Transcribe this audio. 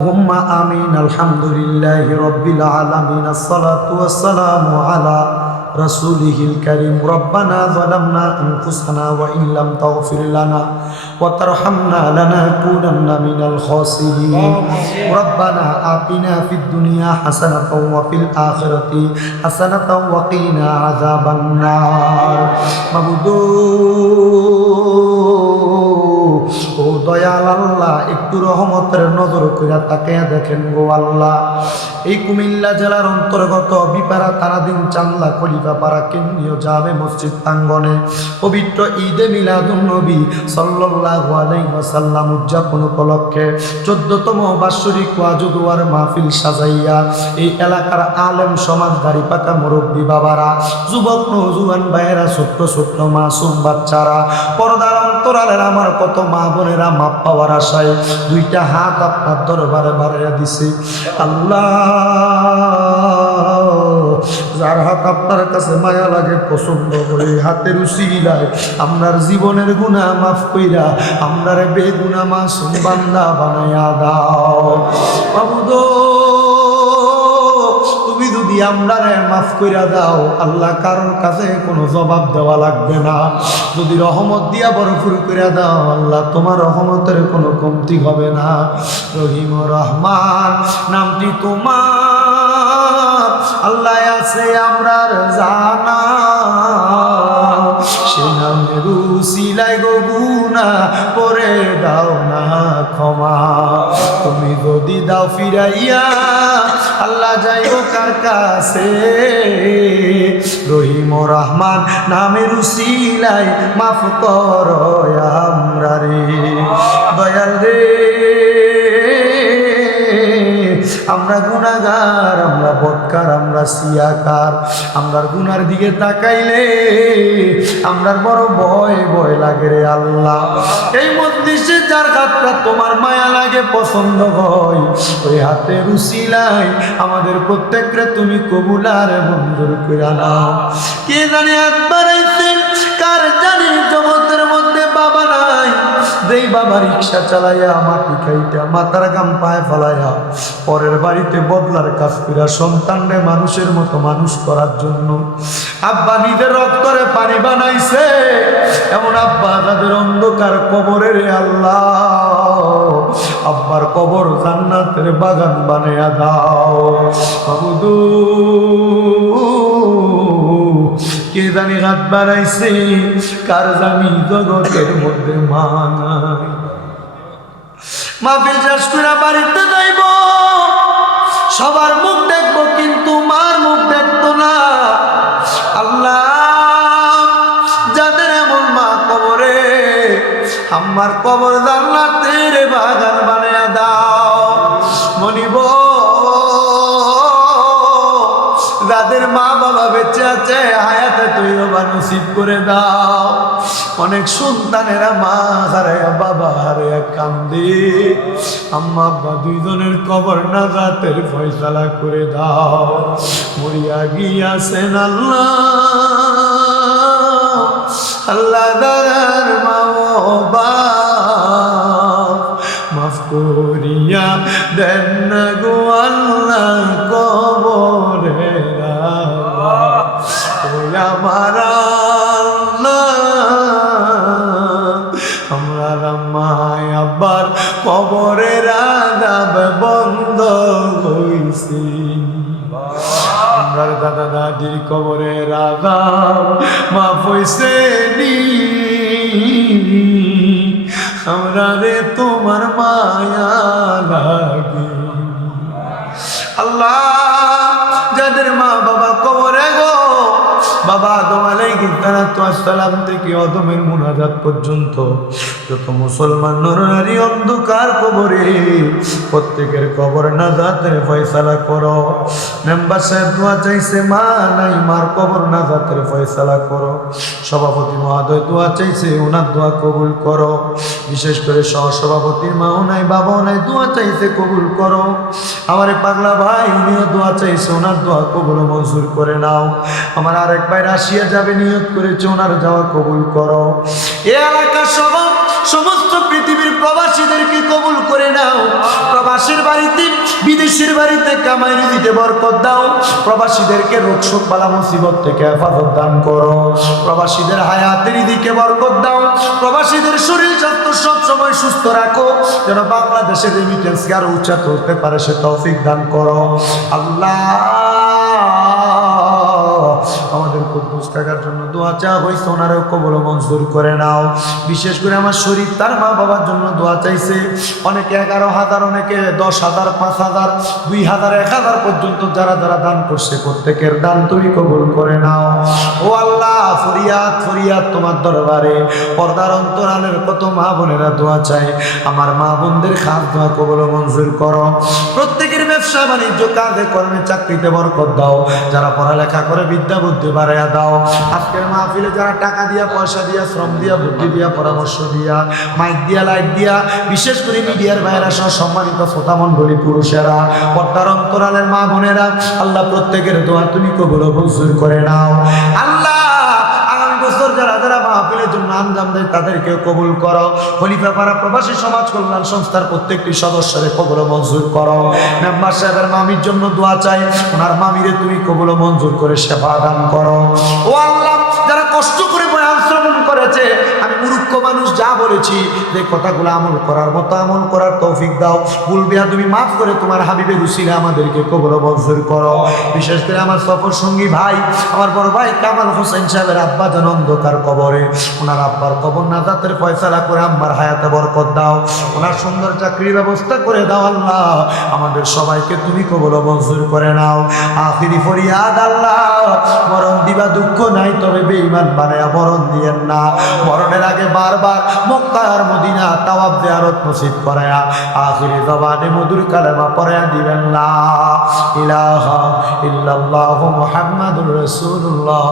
اللهم آمين الحمد لله رب العالمين الصلاة والسلام على رسوله الكريم ربنا ظلمنا أنفسنا وإن لم تغفر لنا وترحمنا لنكونن من الخاسرين ربنا آتنا في الدنيا حسنة وفي الآخرة حسنة وقنا عذاب النار ও দয়াল আল্লাহ একটু রহমতের নজর কইরা তাকায়া দেখেন গো আল্লাহ, এই কুমিল্লা জেলার অন্তর্গত বিপাড়া থানাধীন চান্দলা খলিফাপাড়া কেন্দ্রীয় জামে মসজিদ প্রাঙ্গণে পবিত্র ঈদে মিলাদুন নবী সাল্লাল্লাহু আলাইহি ওয়াসাল্লাম উদযাপন উপলক্ষে 14তম বাৎসরিক ওয়াজ ও দোয়ার মাহফিল সাজাইয়া এই এলাকার আলেম সমাজদারি পাকা মুরব্বী বাবারা, যুবক নওজোয়ান ভাইয়েরা, ছোট্ট ছোট্ট মাসুম বাচ্চারা, পর্দার অন্তরালের আমার কত মা বোনেরা মাপ পাওয়ার আশায় দুইটা হাত আপনার দরবারে বাড়াইয়া দিছে। আল্লাহ, যার হাত আপনার কাছে মায়া লাগে পছন্দ করে হাতের উসিলায় আপনার জীবনের গুনাহ মাফ কইরা আপনার বেগুনাহ মাসুম বান্দা বানাইয়া দাও। মাবুদ, তুমি যদি আমরারে মাফ কইরা দাও আল্লাহ, কারোর কাছে কোনো জবাব দেওয়া লাগবে না। যদি রহমত দিয়া ভরপুর কইরা দাও আল্লাহ, তোমার রহমতের কোনো কমতি হবে না। রহিম রহমান নামটি তোমার আল্লাহ আছে আমরার জানা, সে নামের উসিলায় গো গুনাহ করে দাও না ক্ষমা। তুমি যদি দাও ফিরাইয়া আল্লাহ যাইব কার কাছে? রহিম রহমান নামের উসিলায় মাফ করো আমরারে দয়াল রে। আমরা গুনাহগার, আমরা বদকার, আমরা সিয়াকার। আমরার গুনার দিকে তাকাইলে আমরার বড় ভয় ভয় লাগে রে আল্লাহ। এই মজলিসে যার হাতটা তোমার মায়া লাগে পছন্দ হয়, ওই হাতের উসিলায় আমাদের প্রত্যেকরে তুমি কবুল আর মঞ্জুর কইরা নাও। কে জানে হাত বাড়াইছে, কার জানে জগতের মধ্যে বাবা নাই, যেই বাবা রিক্সা চালাইয়া মাটি খাইটা মাথার গাম পায়ে ফেলাইয়া পরের বাড়িতে বদলার কাজ কইরা সন্তানরে মানুষের মতো মানুষ করার জন্য আব্বা নিজের রক্তরে পানি বানাইছে, এমন আব্বা তাদের অন্ধকার কবরে রে আল্লাহ, আব্বার কবর জান্নাতের বাগান বানাইয়া দাও। মাবুদ, কে জানি হাত বাড়াইছে, কার জানি জগতের মধ্যে মা নাই। মাহফিল শেষ করে বাড়িতে যাইব, সবার মুখ দেখবো কিন্তু মার মুখ দেখতো না। আল্লাহ, যাদের এমন মা কবরে, আমার কবর জান্নাতের বাগান বানায়া দাও। মনিব, যাদের মা বাবা বেঁচে আছে হায়াতে তৈবা নসিব করে দাও। অনেক সন্তানেরা মা হারায়া বাবা হারায়া কান্দে, আম্মা আব্বা দুইজনের কবর নাজাতের ফয়সালা করে দাও। মরিয়া গিয়াছেন আল্লাহ, আল্লাহ দাদার মা বাপ মাফ করিয়া দেন না গো আল্লাহ কবরে আমার আমরা রাম্মায় আব্বার কবরের আযাব বন্ধ হইছে, আমরার দাদা দাদির কবরের আযাব মাফ হইছে নি। আমরা রে তোমার মায়া লাগে আল্লাহ, যাদের মা বাবা কবরে গো, বাবা আদম আলাইহিস সালাম থেকে আদমের মুনাজাত পর্যন্ত যত মুসলমান নরনারী অন্ধকার কবরে, প্রত্যেকের কবর নাজাতের ফয়সালা করো। মেম্বার সাহেব দোয়া চাইছে, মা নাই, মার কবর নাজাতের ফয়সালা করো। সভাপতি মহোদয় দোয়া চাইছে, ওনার দোয়া কবুল করো। বিশেষ করে সহসভাপতির মাও নাই, বাবাও নাই, দোয়া চাইছে কবুল করো। আমার পাগলা ভাই উনিও দোয়া চাইছে, ওনার দোয়া কবুল মঞ্জুর করে নাও। আমার আরেক ভাই রাশিয়া যাবে নিয়ত করেছে, ওনার যাওয়া কবুল করো। এ এলাকার সব সমস্ত পৃথিবীর প্রবাসীদেরকে কবুল করে নাও। প্রবাসীর বাড়িতে বিদেশের বাড়িতে কামাই রুজিতে বরকত দাও। প্রবাসীদেরকে রোগ শোক বালা মুসিবত থেকে হেফাজত দান করো। প্রবাসীদের হায়াতের দিকে বরকত দাও। প্রবাসীদের শরীর স্বাস্থ্য সব সময় সুস্থ রাখো, যেন বাংলাদেশের রেমিটেন্সকে আরো উচ্চ করতে পারে সে তৌফিক দান করো। আল্লাহ আমাদের কুদ্দুস কাকার জন্য দোয়া চাওয়া হয়েছে, ওনারও কবুল মঞ্জুর করে নাও। বিশেষ করে আমার শরীফ তার মা বাবার জন্য দোয়া চাইছে, অনেকে 11,000, অনেকে 10,000, 5,000, 2,000, 1,000 পর্যন্ত যারা যারা দান করছে প্রত্যেকের দান তুমি কবুল করে নাও। ও আল্লাহ, ফরিয়াদ ফরিয়াদ তোমার দরবারে। পর্দার অন্তরালের কত মা বোনেরা দোয়া চায়, আমার মা বোনদের খাস দোয়া কবুল মঞ্জুর করো। প্রত্যেকের ব্যবসা বাণিজ্য কাজে কর্মে চাকরিতে বরকত দাও। যারা পড়ালেখা করে বিদ্যা বুদ্ধি বাড়াইয়া দাও। আজকের মাহফিলে যারা টাকা দিয়া, পয়সা দিয়া, শ্রম দিয়া, বুদ্ধি দিয়া, পরামর্শ দিয়া, মাইক দিয়া, লাইট দিয়া, বিশেষ করে মিডিয়ার ভাইয়েরা সহ সম্মানিত শ্রোতা মণ্ডলী পুরুষেরা, পর্দার অন্তরালের মা বোনেরা, আল্লাহ প্রত্যেকের দোয়া তুমি কবুল মঞ্জুর করে নাও। আল্লাহ আগামী বছর যারা যারা মাহফিলের জন্য আঞ্জাম দেয় তাদেরকে কবুল করো। খলিফাপাড়া প্রবাসী সমাজ কল্যাণ সংস্থার প্রত্যেকটি সদস্যের কবুল মঞ্জুর করো। মেম্বার সাহেবের মামির জন্য দোয়া চাই, ওনার মামিরে তুমি কবুল মঞ্জুর করে সেবা দান করো। ও আল্লাহ, যারা কষ্ট করে বয়ান শ্রবণ করেছে, আমি মূর্খ মানুষ যা বলেছি, যে কথাগুলো আমল করার মতো আমল করার তৌফিক দাও। ভুল বিয়া তুমি মাফ করে তোমার হাবিবের উসিলে আমাদেরকে কবুল মঞ্জুর করো। বিশেষ করে আমার সফর সঙ্গী ভাই, আমার বড় ভাই কামাল হোসেন সাহেবের আব্বা যেন অন্ধকার কবরে, ওনার আব্বার কবর নাজাতের ফয়সালা করে আম্মার হায়াতে বরকত দাও। ওনার সুন্দর চাকরির ব্যবস্থা করে দাও। আল্লাহ আমাদের সবাইকে তুমি কবুল মঞ্জুর করে নাও। আখিরি ফরিয়াদ আল্লাহ, মরণ দিবা দুঃখ নাই, তবে বেঈমান বানায়া মরণ দিয়েন না। মরণের আগে বারবার মক্কা আর মদিনা তাওয়াফ জিয়ারত নসিব করায়া আখিরি জবানে মধুর কালেমা পড়ায়া দিবেন। লা ইলাহা ইল্লাল্লাহু মুহাম্মাদুর রাসূলুল্লাহ।